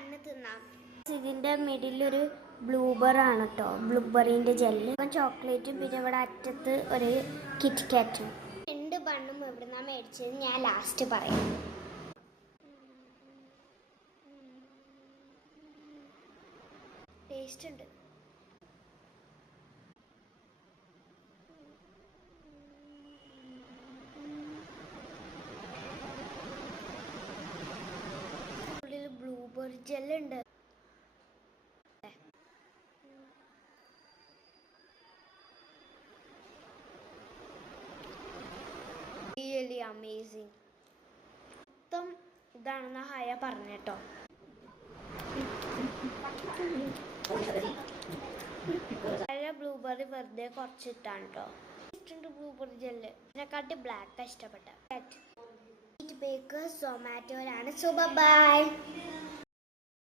Bun തിന്നാം. ഇതിൻ്റെ മിഡിലൊരു ബ്ലൂബെറാണ് കേട്ടോ, ബ്ലൂബെറിൻ്റെ ജെല്ല്, ചോക്ലേറ്റും, പിന്നെ ഇവിടെ അറ്റത്ത് ഒരു കിറ്റ് കാറ്റും. 2 ബണ്ണും എവിടുന്നാണ് മേടിച്ചത് ഞാൻ ലാസ്റ്റ് പറയാം. ടേസ്റ്റ് ഉണ്ട്. ഉള്ളിൽ ബ്ലൂബെറി ജെല്ലുണ്ട്. Really amazing. മൊത്തം ഇതാണെന്ന് ഹയ പറഞ്ഞേട്ടോ. ബ്ലൂബെറി വെറുതെ കുറച്ചിട്ടാണ് കേട്ടോ. ഇഷ്ടമുണ്ട് ബ്ലൂബെറി ജെല്ല്. ഇതിനെക്കാട്ടി ബ്ലാക്ക് ഇഷ്ടപ്പെട്ട. ബേക്കേഴ്സ് സൊമാറ്റോയിലാണ്. So by.